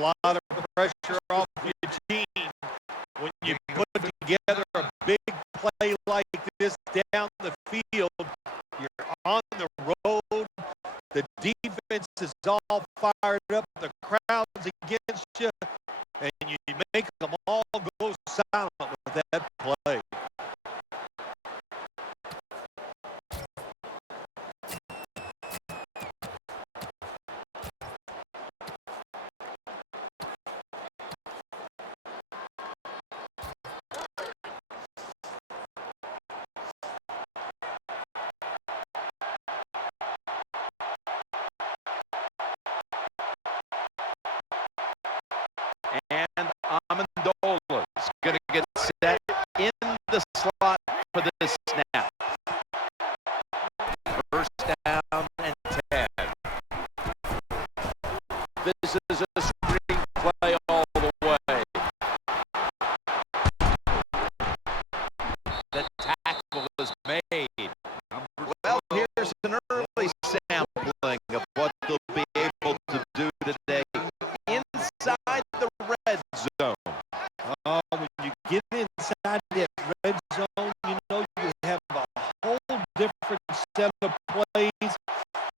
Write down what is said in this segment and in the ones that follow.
lot of pressure off your team when you put together a big play like this down the field. You're on the road. The defense is all fired up. The crowd's against you. And you make them all go silent with that play. And Amendola is going to get set in the slot for this snap. First down and 10. This is a screen play all the way. The tackle is made. Well, here's an early sampling of what they'll be able to do today inside the red zone. Oh, when you get inside that red zone, you know you have a whole different set of plays.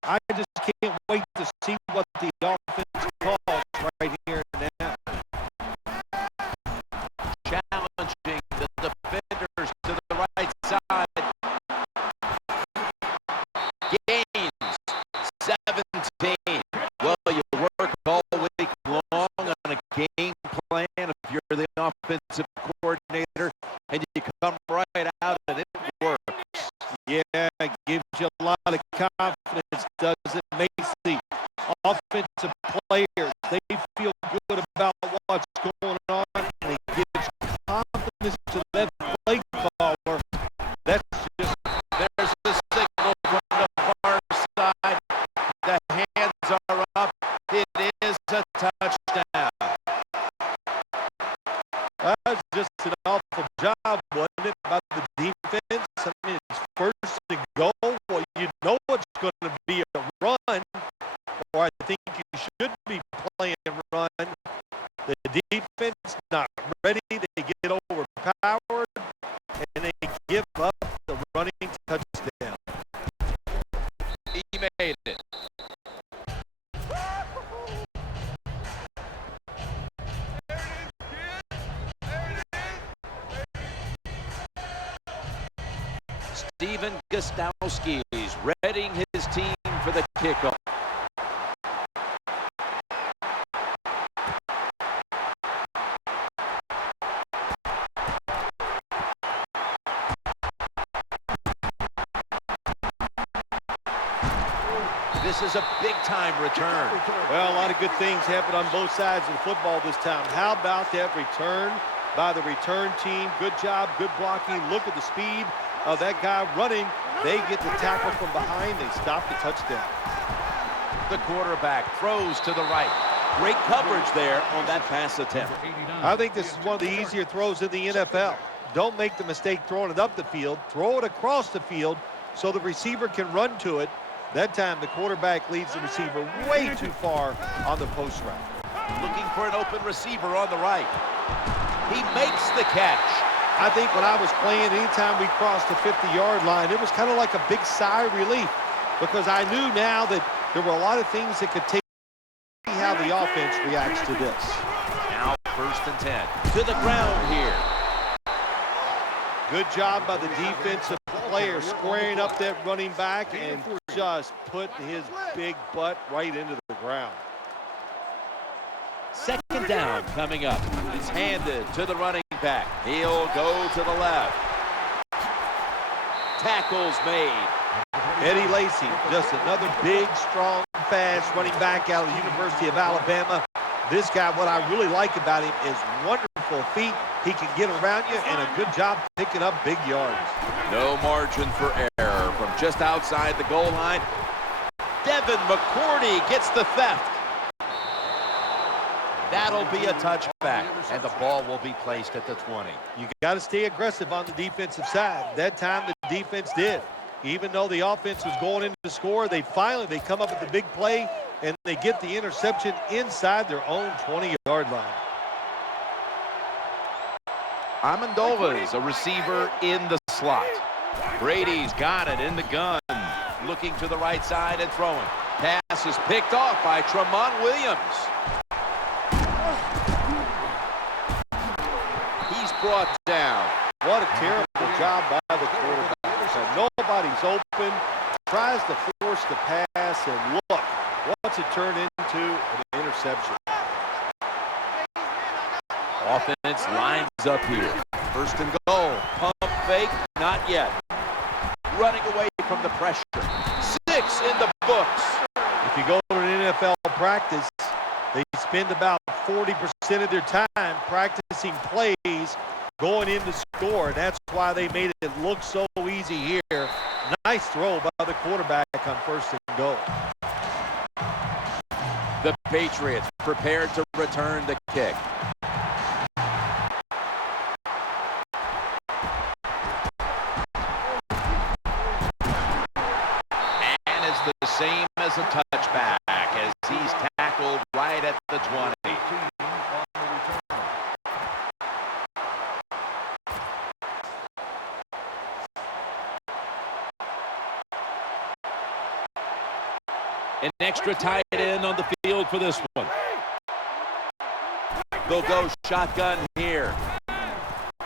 I just can't wait to see what the offense calls right here and now. Challenging the defenders to the right side. Gains 17. Well, you work all week long on a game plan if you're the offensive coordinator, and you come right out and it works. Yeah, it gives you a lot of confidence, does it? Makes the offensive players, they feel good about what's going on, and it gives confidence to that play caller. That's just, There's the signal from the far side. The hands are up. It is a touchdown. that's just an awful job, wasn't it, by the defense? I mean, it's first and goal. Well, you know it's going to be a run, or I think you should be playing run. The defense not ready. They get overpowered, and they give up the running touchdown. He made it. Steven Gostowski is readying his team for the kickoff. This is a big-time return. Well, a lot of good things happened on both sides of the football this time. How about that return by the return team? Good job, good blocking. Look at the speed of that guy running. They get the tackle from behind. They stop the touchdown. The quarterback throws to the right. Great coverage there on that pass attempt. I think this is one of the easier throws in the NFL. Don't make the mistake throwing it up the field. Throw it across the field so the receiver can run to it. That time, the quarterback leads the receiver way too far on the post route. Looking for an open receiver on the right. He makes the catch. I think when I was playing, anytime we crossed the 50-yard line, it was kind of like a big sigh of relief because I knew now that there were a lot of things that could take how the offense reacts to this. Now first and 10. To the ground here. Good job by the defensive player squaring up that running back and just putting his big butt right into the ground. Second down coming up. It's handed to the running back. He'll go to the left. Tackles made. Eddie Lacy, just another big, strong, fast running back out of the University of Alabama. This guy, what I really like about him is wonderful feet. He can get around you and a good job picking up big yards. No margin for error from just outside the goal line. Devin McCourty gets the theft. That'll be a touchback, and the ball will be placed at the 20. You got to stay aggressive on the defensive side. That time the defense did. Even though the offense was going in to score, they come up with the big play. and they get the interception inside their own 20-yard line. Amendova's a receiver in the slot. Brady's got it in the gun. Looking to the right side and throwing. Pass is picked off by Tremont Williams. He's brought down. What a terrible job by the quarterback. So nobody's open. Tries to force the pass, and look, what's it turn into? An interception. Offense lines up here. First and goal. Pump fake, not yet. Running away from the pressure. 6 in the books. If you go to an NFL practice, they spend about 40% of their time practicing plays going in to score. That's why they made it look so easy here. Nice throw by the quarterback on first and goal. The Patriots prepared to return the kick. And it's the same as a touchback as he's tackled right at the 20. An extra tight end on the field for this one. They'll go shotgun here.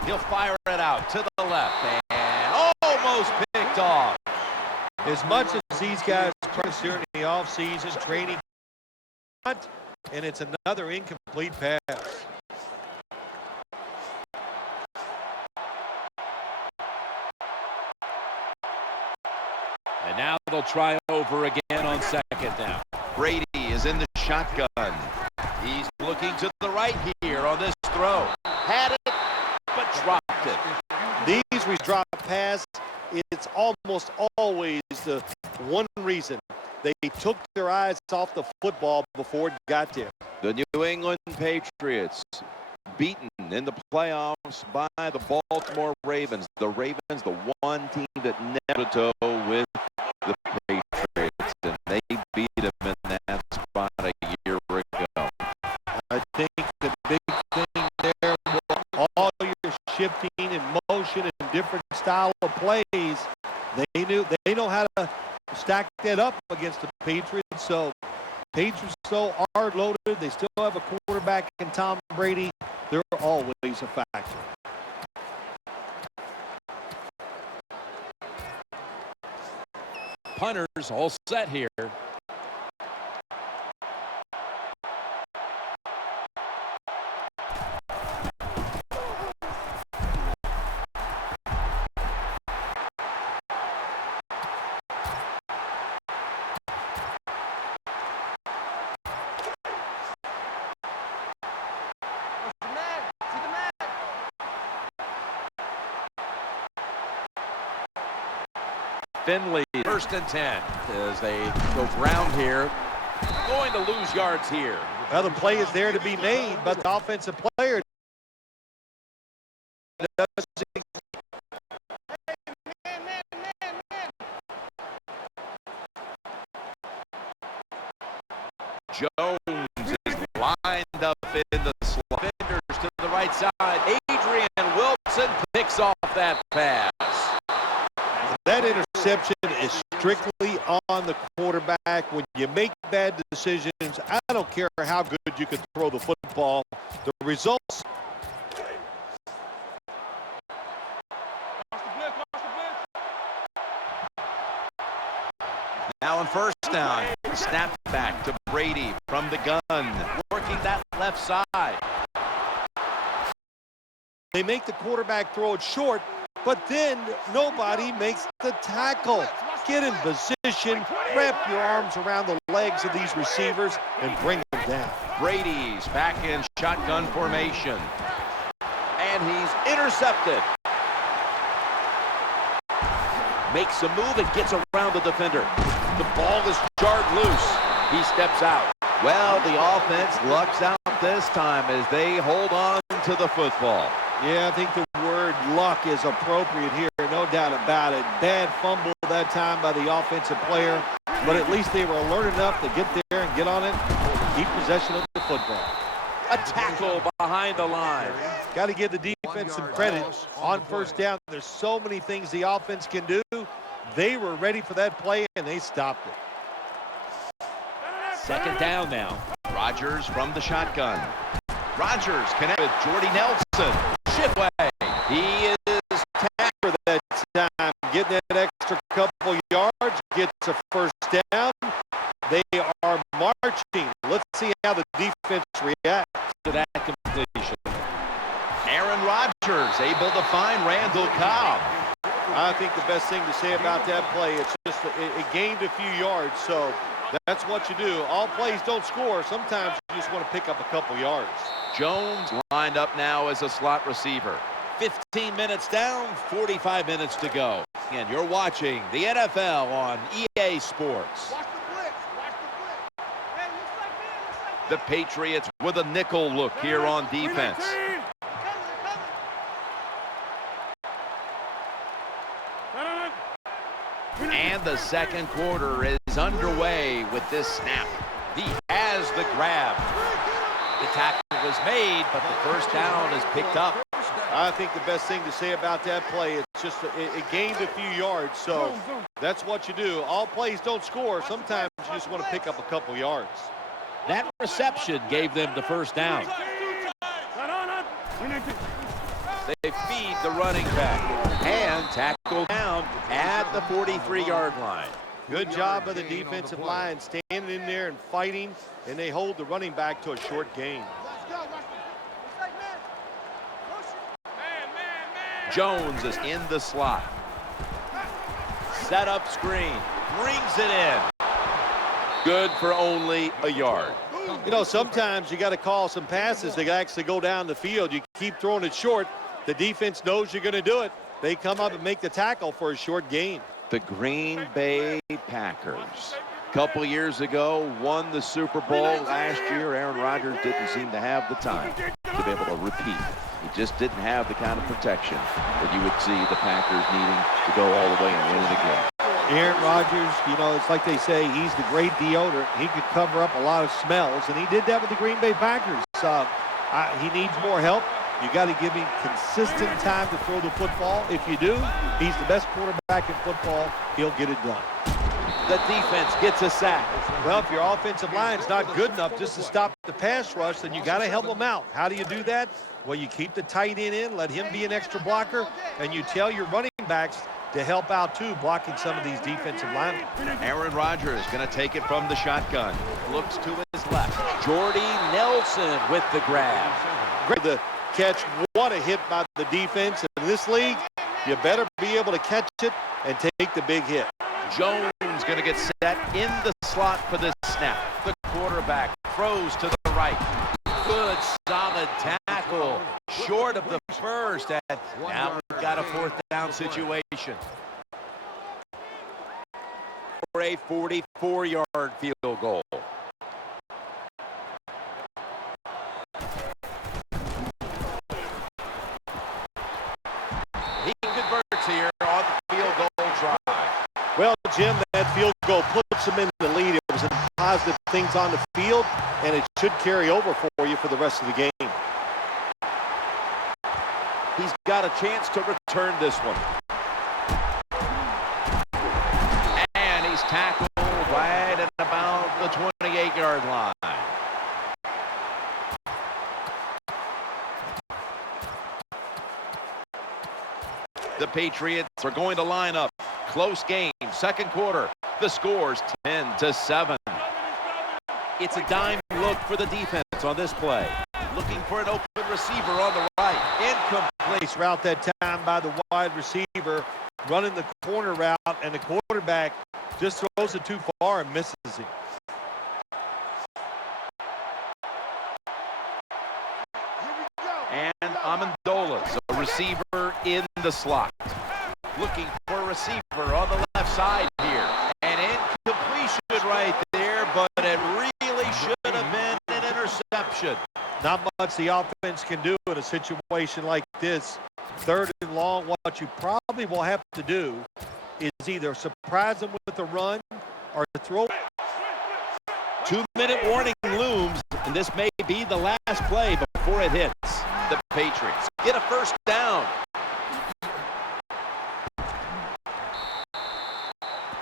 He'll fire it out to the left and almost picked off. As much as these guys practice during the offseason training, and it's another incomplete pass. And now they'll try over again on second down. Brady is in the shotgun. He's looking to the right here on this throw. Had it, but dropped it. These drop pass, it's almost always the one reason. They took their eyes off the football before it got there. The New England Patriots beaten in the playoffs by the Baltimore Ravens. The Ravens, the one team that never toe with the Patriots, and they beat them in that spot a year ago. I think the big thing there was all your shifting and motion and different style of plays. They know how to stack that up against the Patriots. So Patriots so hard loaded. They still have a quarterback in Tom Brady. They're always a factor. Punters all set here. Finley, first and 10 as they go ground here. Going to lose yards here. Well, the play is there to be made, but the offensive player doesn't. Jones is lined up in the slot. Defenders to the right side. Adrian Wilson picks off that pass. That interception is strictly on the quarterback. When you make bad decisions, I don't care how good you can throw the football. The results. Now on first down, snap back to Brady from the gun, working that left side. They make the quarterback throw it short, but then nobody makes the tackle. Get in position, wrap your arms around the legs of these receivers, and bring them down. Brady's back in shotgun formation, and he's intercepted. Makes a move and gets around the defender. The ball is jarred loose. He steps out. Well, the offense lucks out this time as they hold on to the football. Yeah, I think the word luck is appropriate here, no doubt about it. Bad fumble that time by the offensive player. but at least they were alert enough to get there and get on it, keep possession of the football. A tackle behind the line. Got to give the defense some credit on first down. There's so many things the offense can do. They were ready for that play, and they stopped it. Second down now. Rodgers from the shotgun. Rodgers connected with Jordy Nelson. Shipway. He is tagged for that time, getting that extra couple yards, gets a first down. They are marching. Let's see how the defense reacts to that completion. Aaron Rodgers able to find Randall Cobb. I think the best thing to say about that play, it's just it gained a few yards, so that's what you do. All plays don't score. Sometimes you just want to pick up a couple yards. Jones lined up now as a slot receiver. 15 minutes down, 45 minutes to go. And you're watching the NFL on EA Sports. Watch the blitz. Watch the blitz. Hey, looks like this. The Patriots with a nickel look here on defense. And the second quarter is underway with this snap. He has the grab. The tackle was made, but the first down is picked up. I think the best thing to say about that play, it's just it gained a few yards, so that's what you do. All plays don't score. Sometimes you just want to pick up a couple yards. That reception gave them the first down. They feed the running back and tackle down at the 43-yard line. Good job of the defensive line standing in there and fighting, and they hold the running back to a short gain. Jones is in the slot. Set up screen. Brings it in. Good for only a yard. You know, sometimes you got to call some passes that actually go down the field. You keep throwing it short. The defense knows you're going to do it. They come up and make the tackle for a short gain. The Green Bay Packers, a couple years ago, won the Super Bowl. Last year, Aaron Rodgers didn't seem to have the time to be able to repeat. He just didn't have the kind of protection that you would see the Packers needing to go all the way and win it again. Aaron Rodgers, you know, it's like they say, he's the great deodorant. He could cover up a lot of smells, and he did that with the Green Bay Packers. He needs more help. You got to give him consistent time to throw the football. If you do, he's the best quarterback in football. He'll get it done. The defense gets a sack. Well, if your offensive line's not good enough just to stop the pass rush, then you got to help them out. How do you do that? Well, you keep the tight end in, let him be an extra blocker, and you tell your running backs to help out too, blocking some of these defensive linemen. Aaron Rodgers going to take it from the shotgun. Looks to his left. Jordy Nelson with the grab. Great the catch. What a hit by the defense. In this league, you better be able to catch it and take the big hit. Jones going to get set in the slot for this snap. The quarterback throws to the right. Good, solid tackle. Short of the first. And now we've got a fourth down situation. For a 44-yard field goal. He converts here on the field goal drive. Well, Jim, that field goal puts them in the lead. It was positive things on the field, and it should carry over for you for the rest of the game. He's got a chance to return this one. And he's tackled right at about the 28-yard line. The Patriots are going to line up. Close game, second quarter. The score's 10-7. It's a dime look for the defense on this play. Looking for an open receiver on the right. Incomplete. Route that time by the wide receiver, running the corner route, and the quarterback just throws it too far and misses him. And Amendola's a receiver in the slot. Looking for a receiver on the left side here. An incompletion right there, but it really should have been an interception. Not much the offense can do in a situation like this. Third and long, what you probably will have to do is either surprise them with a run are throw. 2-minute warning looms, and this may be the last play before it hits. The Patriots get a first down.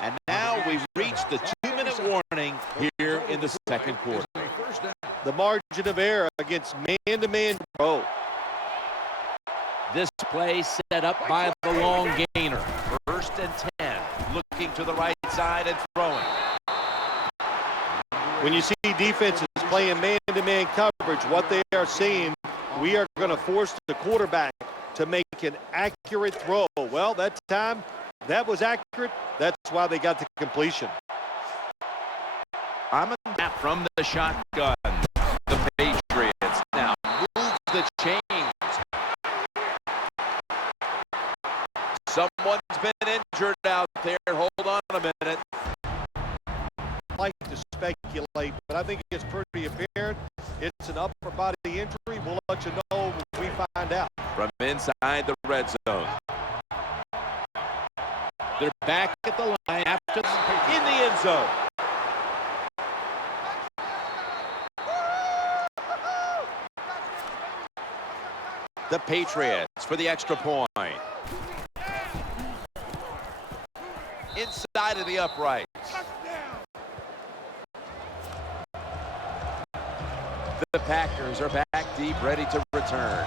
And now we've reached the 2-minute warning here in the second quarter. The margin of error against man-to-man throw. This play set up by the long gainer. 1st and 10, looking to the right side and throwing. When you see defenses playing man-to-man coverage, what they are saying, we are going to force the quarterback to make an accurate throw. Well, that time, that was accurate. That's why they got the completion. I'm a snap from the shotgun. The Patriots now moves the chains. Someone's been injured out there. Hold on a minute. I like to speculate, but I think it's pretty apparent. It's an upper body injury. We'll let you know when we find out. From inside the red zone. They're back at the line after in the end zone. The Patriots for the extra point. Inside of the uprights. The Packers are back deep, ready to return.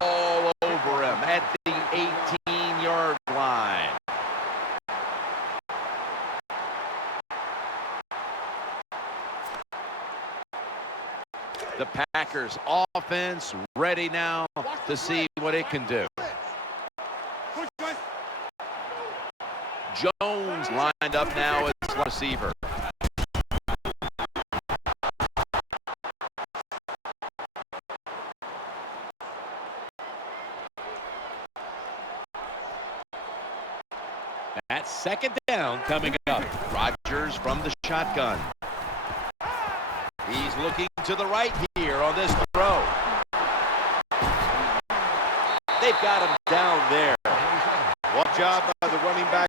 All over him at the 18-yard line. The Packers offense ready now to see what it can do. Jones lined up now as receiver. That's 2nd down coming up. Rodgers from the shotgun. He's looking to the right here on this throw. They've got him down there. What job by the running back.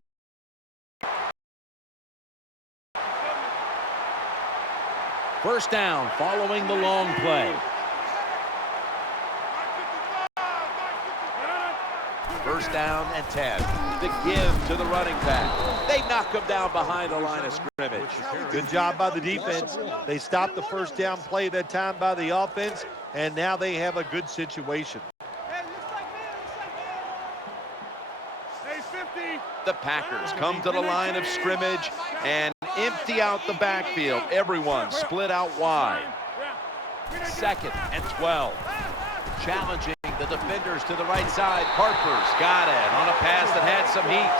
First down following the long play. First down and 10. The give to the running back. They knock him down behind the line of scrimmage. Good job by the defense. They stopped the first down play that time by the offense, and now they have a good situation. The Packers come to the line of scrimmage and empty out the backfield. Everyone split out wide. 2nd and 12. Challenging the defenders to the right side. Harper's got it on a pass that had some heat.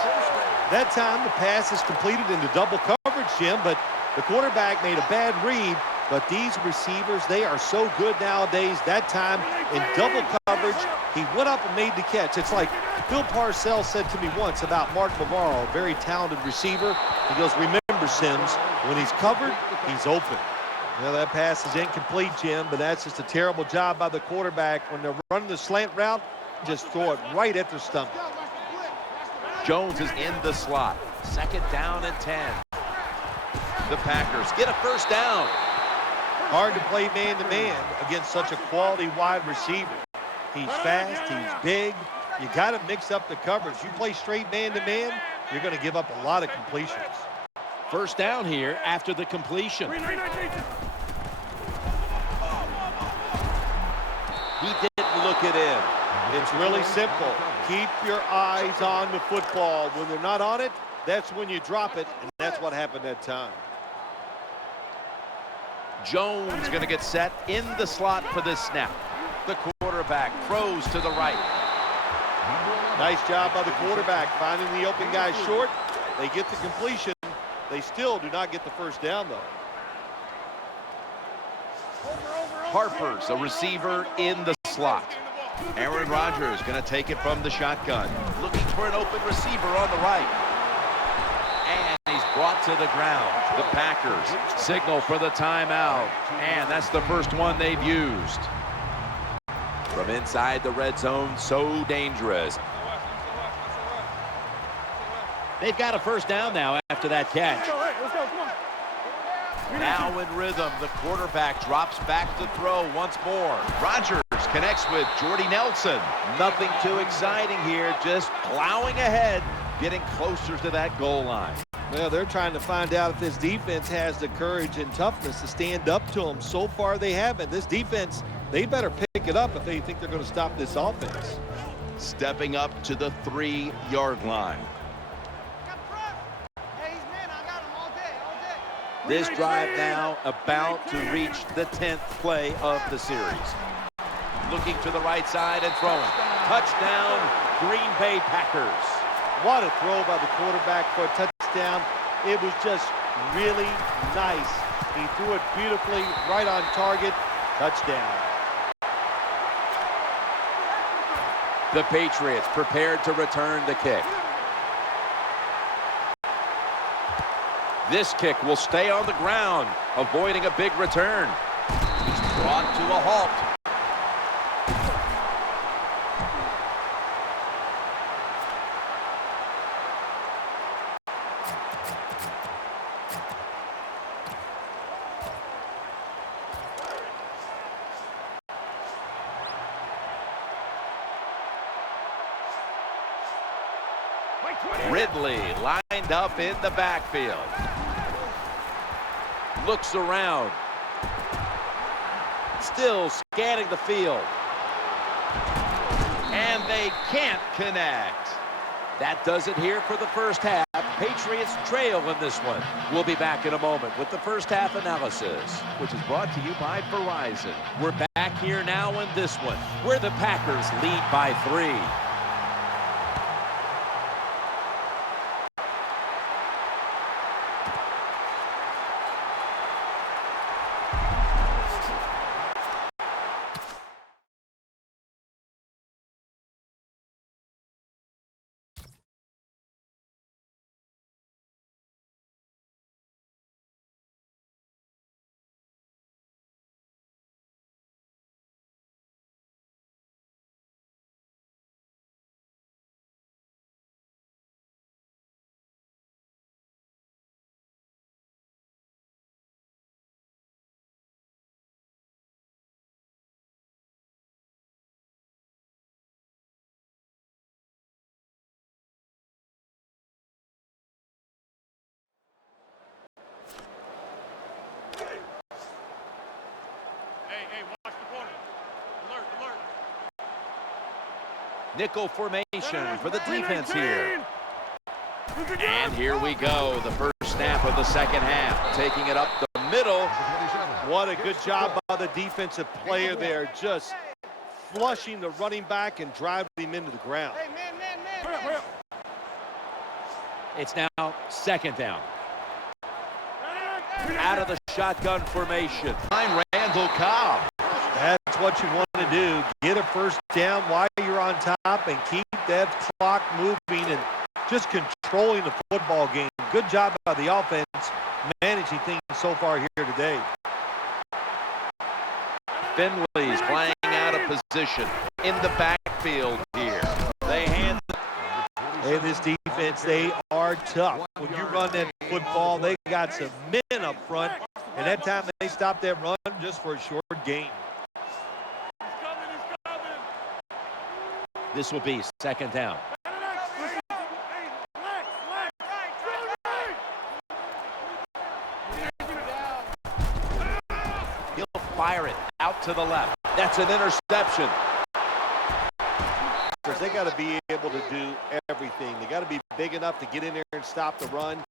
That time the pass is completed into double coverage, Jim, but the quarterback made a bad read. But these receivers, they are so good nowadays. That time in double coverage, he went up and made the catch. It's like Bill Parcells said to me once about Mark Bavaro, a very talented receiver. He goes, remember, Sims, when he's covered, he's open. Well, that pass is incomplete, Jim, but that's just a terrible job by the quarterback. When they're running the slant route, just throw it right at their stomach. Jones is in the slot. 2nd down and 10. The Packers get a first down. Hard to play man-to-man against such a quality wide receiver. He's fast, he's big. You got to mix up the coverage. You play straight man-to-man, you're going to give up a lot of completions. First down here after the completion. He didn't look it in. It's really simple. Keep your eyes on the football. When they're not on it, that's when you drop it, and that's what happened that time. Jones going to get set in the slot for this snap. The quarterback throws to the right. Nice job by the quarterback finding the open guy short. They get the completion. They still do not get the first down, though. Harper's a receiver in the slot. Aaron Rodgers going to take it from the shotgun. Looking for an open receiver on the right. And he's brought to the ground. The Packers signal for the timeout, and that's the first one they've used. From inside the red zone, so dangerous. They've got a first down now after that catch. Now in rhythm, the quarterback drops back to throw once more. Rodgers connects with Jordy Nelson. Nothing too exciting here, just plowing ahead, getting closer to that goal line. Well, they're trying to find out if this defense has the courage and toughness to stand up to them. So far, they haven't. This defense, they better pick it up if they think they're going to stop this offense. Stepping up to the 3-yard line. This drive now about to reach the 10th play of the series. Looking to the right side and throwing. Touchdown, Green Bay Packers. What a throw by the quarterback for a touchdown. It was just really nice. He threw it beautifully, right on target. Touchdown. The Patriots prepared to return the kick. This kick will stay on the ground, avoiding a big return. He's brought to a halt. Ridley lined up in the backfield. Looks around. Still scanning the field. And they can't connect. That does it here for the first half. Patriots trail in this one. We'll be back in a moment with the first half analysis, which is brought to you by Verizon. We're back here now in this one, where the Packers lead by 3. Hey, watch the corner. Alert. Nickel formation for the defense here. And here we go, the first snap of the second half, taking it up the middle. What a good job by the defensive player there, just flushing the running back and driving him into the ground. Hey, man. It's now second down. Out of the shotgun formation. Randall Cobb. That's what you want to do. Get a first down while you're on top and keep that clock moving and just controlling the football game. Good job by the offense managing things so far here today. Finley's playing out of position in the backfield here. They hand. Hey, this defense, they are tough. When you run that football, they got some men up front, and that time they stopped that run just for a short gain. He's coming. This will be second down. He'll fire it out to the left. That's an interception. They got to be able to do everything. They got to be big enough to get in there and stop the run,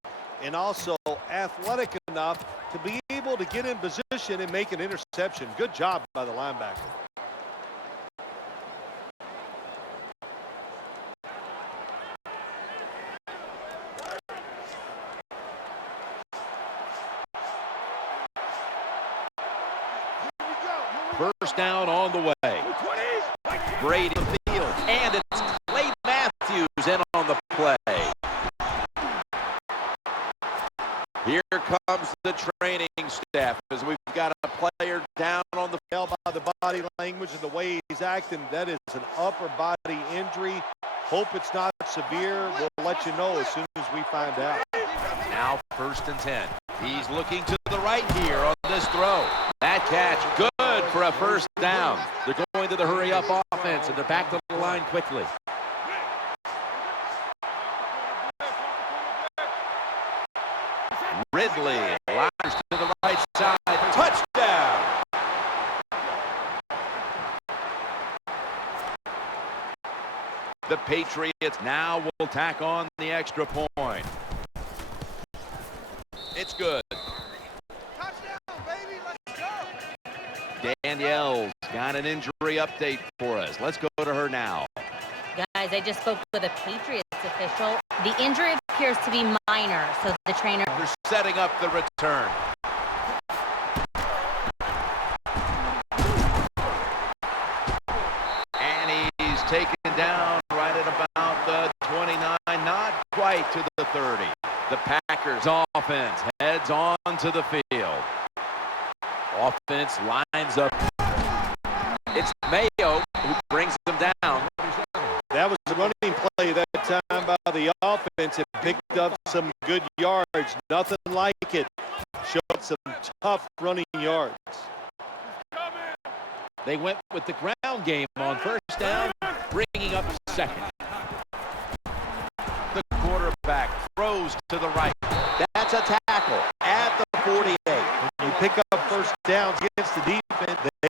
and also athletic enough to be able to get in position and make an interception. Good job by the linebacker. First down on the way. Brady in the field, and it's Clay Matthews in on the play. language and the way he's acting, that is an upper body injury. Hope it's not severe. We'll let you know as soon as we find out. Now 1st and 10. He's looking to the right here on this throw. That catch, good for a 1st down. They're going to the hurry-up offense, and they're back to the line quickly. Ridley launches to the right side. Touchdown! The Patriots now will tack on the extra point. It's good. Touchdown, baby. Let's go. Danielle's got an injury update for us. Let's go to her now. Guys, I just spoke with a Patriots official. The injury appears to be minor, so the trainer... They're setting up the return. And he's taken down right at about the 29, not quite to the 30. The Packers offense heads on to the field. Offense lines up. It's Mayo who brings them down. That was a running play that time by the offense. It picked up some good yards. Nothing like it. Showed some tough running yards. They went with the ground game on 1st down, bringing up 2nd. The quarterback throws to the right. That's a tackle at the 48. When you pick up 1st downs against the defense, they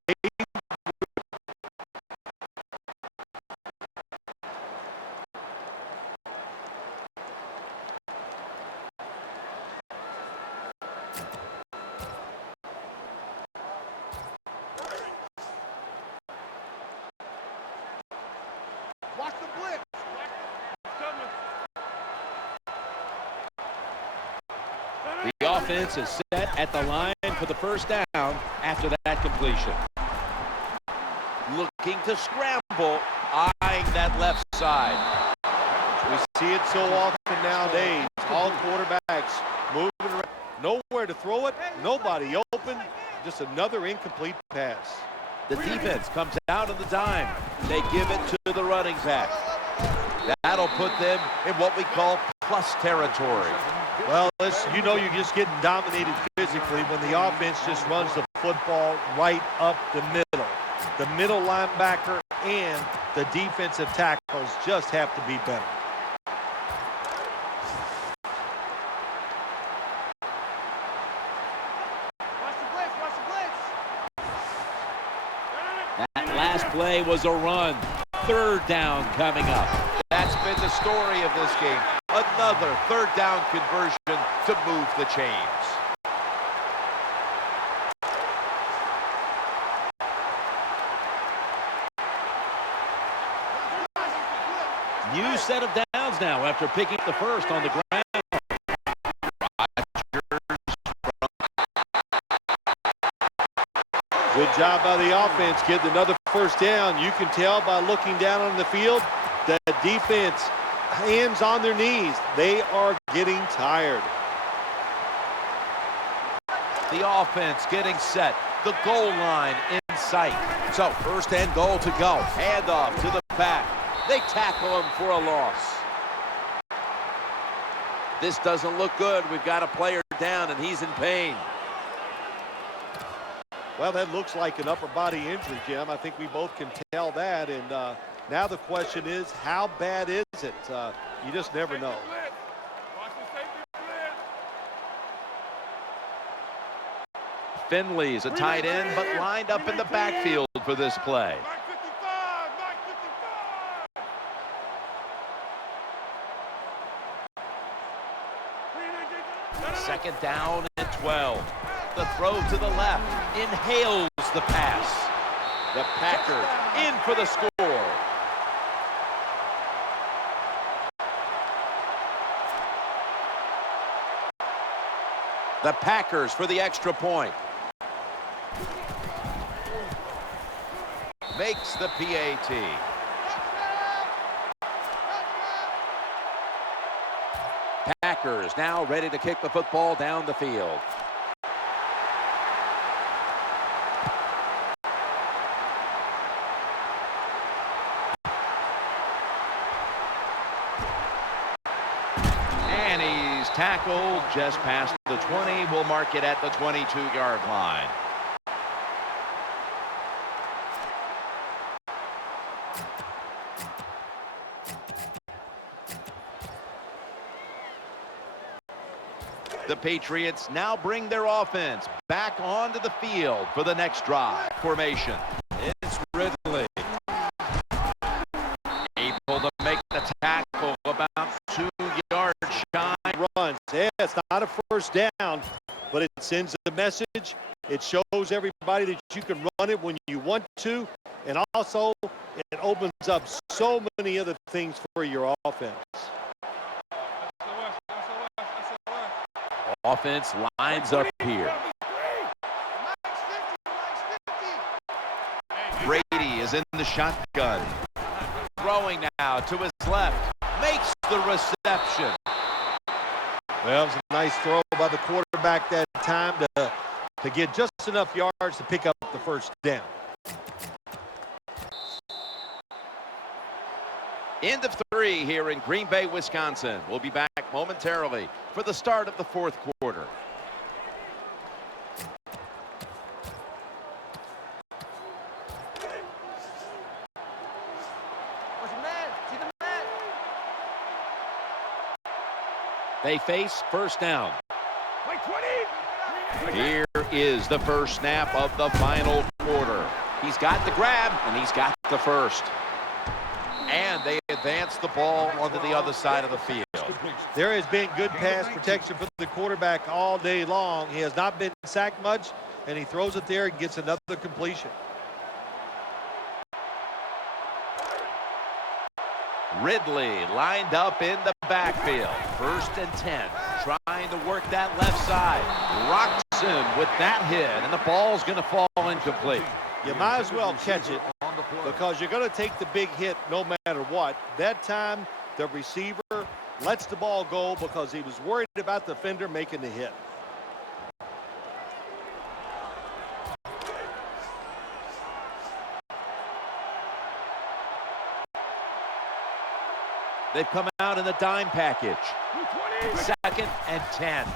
Watch the blitz. The offense is set at the line for the 1st down after that completion. Looking to scramble, eyeing that left side. We see it so often nowadays. All quarterbacks moving around. Nowhere to throw it. Nobody open. Just another incomplete pass. The defense comes out on the dime. They give it to the running back. That'll put them in what we call plus territory. Well, you're just getting dominated physically when the offense just runs the football right up the middle. The middle linebacker and the defensive tackles just have to be better. Watch the blitz. Watch the blitz. That last play was a run. 3rd down coming up. That's been the story of this game. Another 3rd down conversion to move the chains. New set of downs now after picking the 1st on the ground. Good job by the offense getting another 1st down. You can tell by looking down on the field that defense, hands on their knees. They are getting tired. The offense getting set. The goal line in sight. So 1st and goal to go. Handoff to the back. They tackle him for a loss. This doesn't look good. We've got a player down and he's in pain. Well, that looks like an upper body injury, Jim. I think we both can tell that. And now the question is, how bad is it? You just never know. Finley's a tight end, but lined up in the backfield for this play. 2nd down and 12. The throw to the left inhales the pass. The Packers in for the score. The Packers for the extra point. Makes the PAT. Packers now ready to kick the football down the field. tackled just past the 20. We'll mark it at the 22-yard line. The Patriots now bring their offense back onto the field for the next drive. Formation. It's Ridley. Able to make the tackle about 2 yards shy. Runs. Yeah, it's not a first down, but it sends a message. It shows everybody that you can run it when you want to, and also it opens up so many other things for your offense. Offense lines up here. Brady is in the shotgun. Throwing now to his left. Makes the reception. Well, it was a nice throw by the quarterback that time to get just enough yards to pick up the first down. End of 3 here in Green Bay, Wisconsin. We'll be back momentarily for the start of the 4th quarter. They face first down. Here is the first snap of the final quarter. He's got the grab, and he's got the first. And they advance the ball onto the other side of the field. There has been good pass protection for the quarterback all day long. He has not been sacked much, and he throws it there and gets another completion. Ridley lined up in the backfield. 1st and 10. Trying to work that left side. Rocks him with that hit, and the ball's going to fall incomplete. You might as well catch it because you're going to take the big hit no matter what. That time, the receiver lets the ball go because he was worried about the defender making the hit. They've come out in the dime package. 2nd and 10.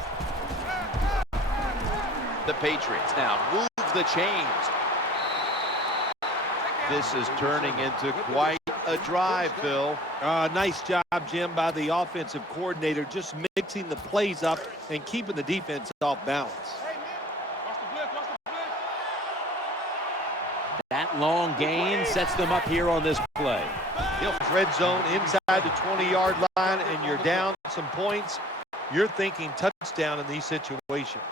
The Patriots now move the chains. This is turning into quite a drive, Phil. Nice job, Jim, by the offensive coordinator, just mixing the plays up and keeping the defense off balance. That long gain sets them up here on this play. Red zone inside the 20-yard line, and you're down some points. You're thinking touchdown in these situations.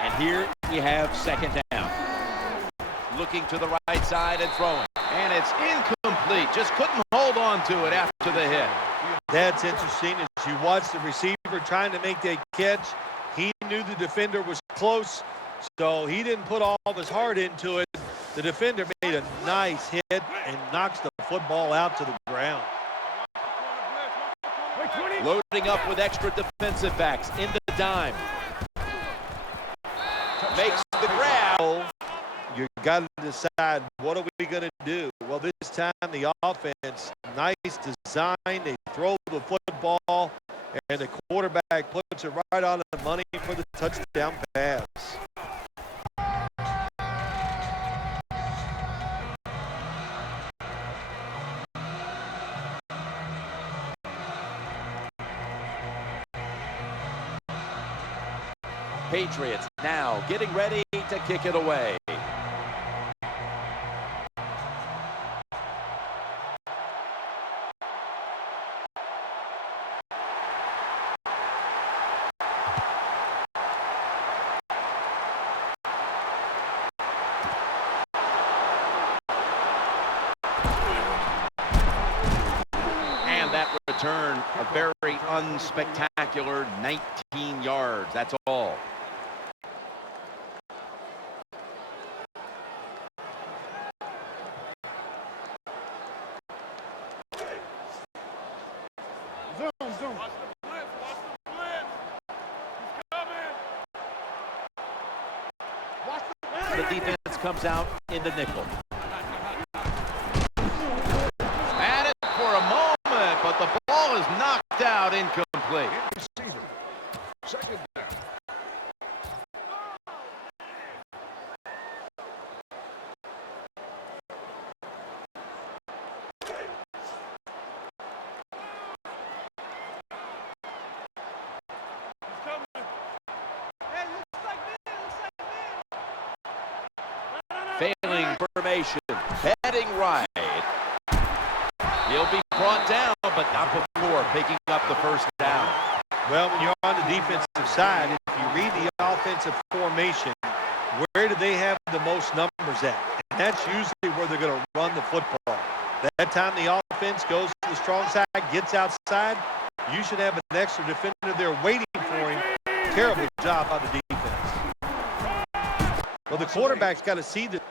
And here we have 2nd down. Looking to the right side and throwing. And it's incomplete. Just couldn't hold on to it after the hit. That's interesting. As you watch the receiver trying to make that catch, he knew the defender was close, so he didn't put all of his heart into it. The defender made a nice hit and knocks the football out to the ground. Loading up with extra defensive backs in the dime. Makes the grab. You got to decide, what are we going to do? Well, this time the offense, nice design. They throw the football, and the quarterback puts it right on the money for the touchdown pass. Patriots now getting ready to kick it away. And that return, a very unspectacular 19 yards. That's all. The defense comes out in the nickel. formation, heading right. He'll be brought down, but not before picking up the first down. Well, when you're on the defensive side, if you read the offensive formation, where do they have the most numbers at? And that's usually where they're going to run the football. That time the offense goes to the strong side, gets outside, you should have an extra defender there waiting for him. Terrible job by the defense. Well, the quarterback's got to see that.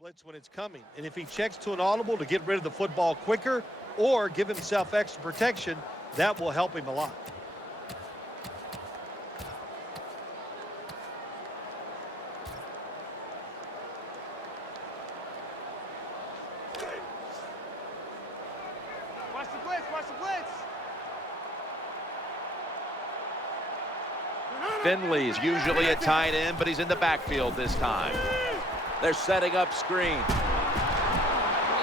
Blitz when it's coming. And if he checks to an audible to get rid of the football quicker or give himself extra protection, that will help him a lot. Watch the blitz, watch the blitz. Finley's usually a tight end, but he's in the backfield this time. They're setting up screen.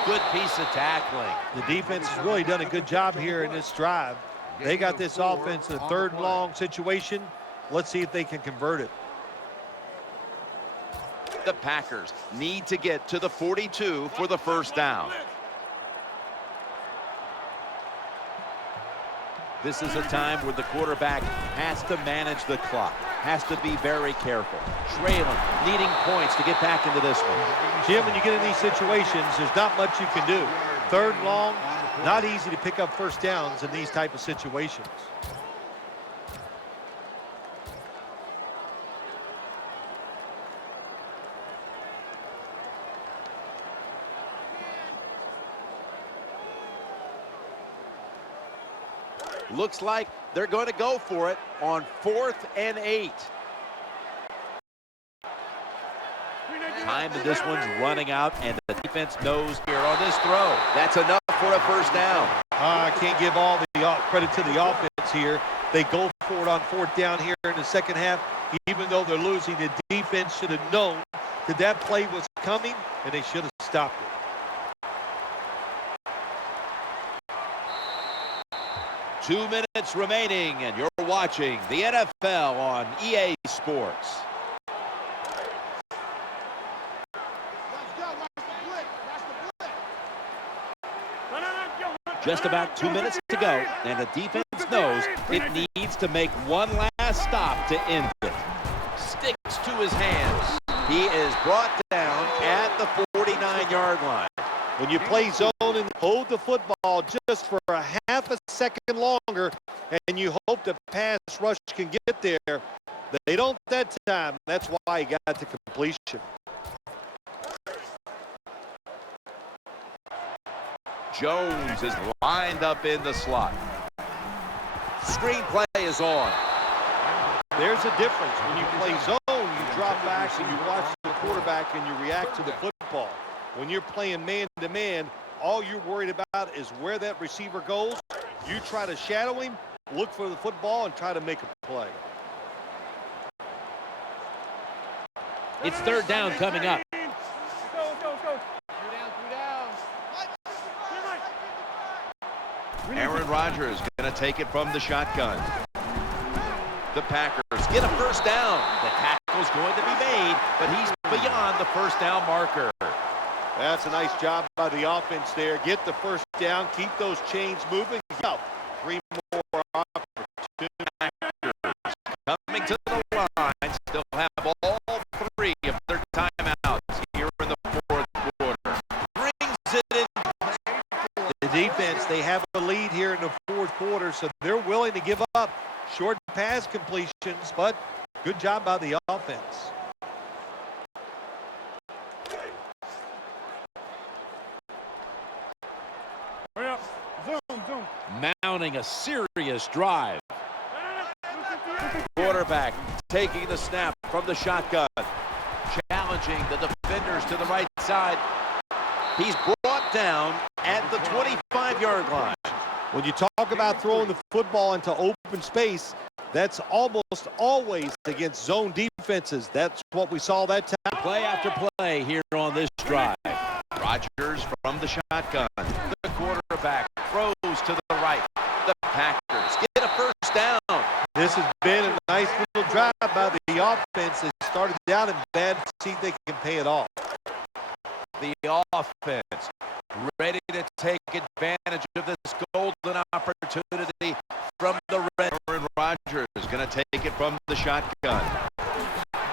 Good piece of tackling. The defense has really done a good job here in this drive. They got this offense in a third and long situation. Let's see if they can convert it. The Packers need to get to the 42 for the first down. This is a time where the quarterback has to manage the clock, has to be very careful. Trailing, needing points to get back into this one. Jim, when you get in these situations, there's not much you can do. Third and long, not easy to pick up first downs in these type of situations. Looks like they're going to go for it on 4th and 8. Time that this one's running out, and the defense knows here on this throw. That's enough for a first down. I can't give all the credit to the offense here. They go for it on 4th down here in the second half. Even though they're losing, the defense should have known that that play was coming, and they should have stopped it. Two minutes remaining, and you're watching the NFL on EA Sports. Just about 2 minutes to go, and the defense knows it needs to make one last stop to end it. Sticks to his hands. He is brought down at the 49-yard line. When you play zone and hold the football just for a half a second longer, and you hope the pass rush can get there, they don't that time. That's why he got to completion. Jones is lined up in the slot. Screenplay is on. There's a difference. When you play zone, you drop back and you watch the quarterback and you react to the football. When you're playing man-to-man, all you're worried about is where that receiver goes. You try to shadow him, look for the football, and try to make a play. It's third down coming up. Let's go. 3 down. Aaron Rodgers going to take it from the shotgun. The Packers get a first down. The tackle's going to be made, but he's beyond the first down marker. That's a nice job by the offense there. Get the first down, keep those chains moving. Go. 3 more opportunities. Coming to the line, still have all 3 of their timeouts here in the fourth quarter. Brings it in. The defense, they have a lead here in the fourth quarter, so they're willing to give up short pass completions, but good job by the offense. Zoom. Mounting a serious drive. Quarterback taking the snap, from the shotgun. Challenging the defenders to the right side. He's brought down at the 25-yard line. When you talk about throwing the football into open space, that's almost always against zone defenses. That's what we saw that time. Play after play here on this drive. Rodgers from the shotgun. The quarterback throws to the right. The Packers get a first down. This has been a nice little drive by the offense. They started out in bad. See if they can pay it off. The offense ready to take advantage of this golden opportunity from the red. Aaron Rodgers is going to take it from the shotgun.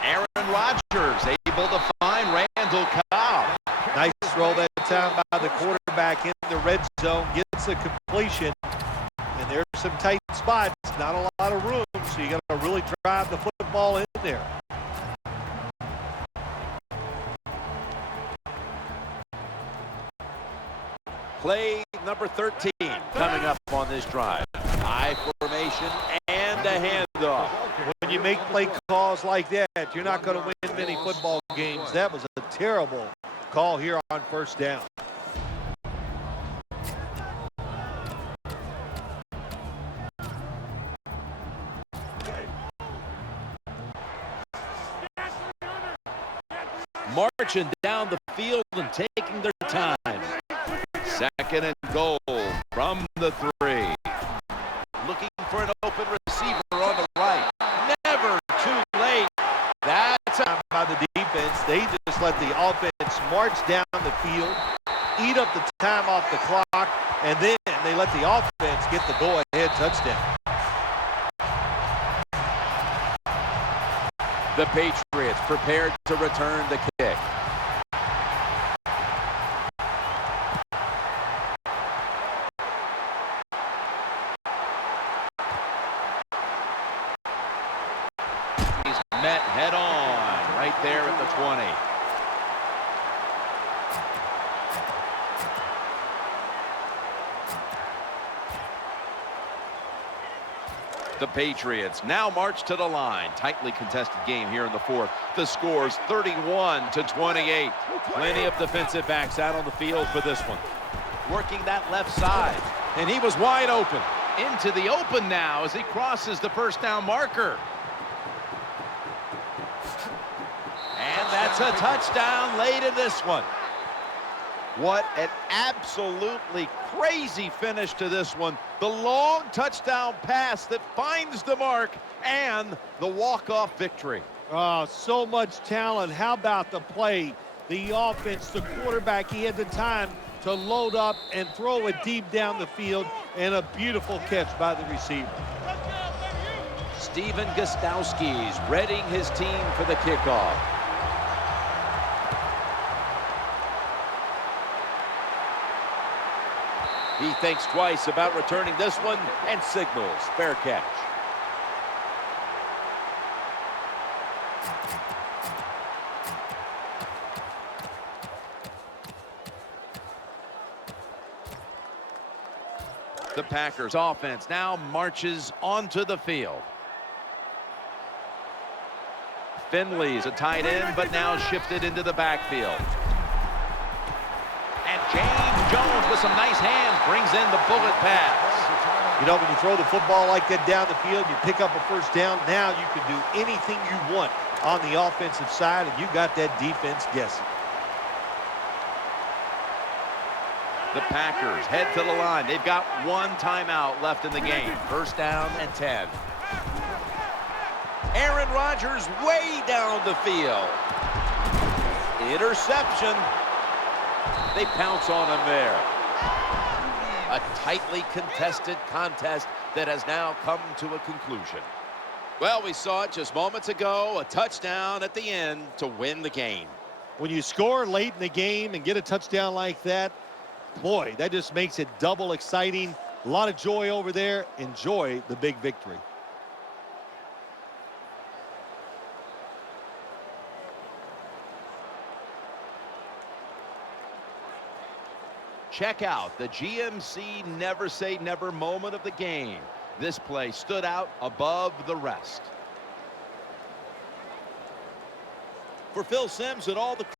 Aaron Rodgers able to find Randall Cobb. Nice throw that time by the quarterback in the red zone. Gets a completion. And there's some tight spots. Not a lot of room, so you got to really drive the football in there. Play number 13 coming up on this drive. High formation and a handoff. When you make play calls like that, you're not going to win many football games. That was a terrible call here on first down. Marching down the field and taking their time. Second and goal from the 3. Looking for an open receiver on the right. Never too late. That's a by the defense. They just let the offense march down the field, eat up the time off the clock, and then they let the offense get the go-ahead touchdown. The Patriots prepared to return the kick. He's met head on right there at the 20. The Patriots now march to the line. Tightly contested game here in the 4th. The score's 31-28. Plenty of defensive backs out on the field for this one. Working that left side, and he was wide open. Into the open now as he crosses the first down marker. And that's a touchdown late in this one. What an absolutely crazy finish to this one. The long touchdown pass that finds the mark and the walk-off victory. Oh, so much talent. How about the play? The offense, the quarterback, he had the time to load up and throw it deep down the field, and a beautiful catch by the receiver. Stephen Gostowski's readying his team for the kickoff. He thinks twice about returning this one and signals fair catch. The Packers offense now marches onto the field. Finley's a tight end, but now shifted into the backfield. And James Jones with some nice hands brings in the bullet pass. You know, when you throw the football like that down the field, you pick up a first down, now you can do anything you want on the offensive side, and you got that defense guessing. The Packers head to the line. They've got one timeout left in the game. First down and 10. Aaron Rodgers way down the field. Interception. They pounce on him there. A tightly contested contest that has now come to a conclusion. Well, we saw it just moments ago. A touchdown at the end to win the game. When you score late in the game and get a touchdown like that, boy, that just makes it double exciting. A lot of joy over there. Enjoy the big victory. Check out the GMC Never Say Never moment of the game. This play stood out above the rest. For Phil Simms and all the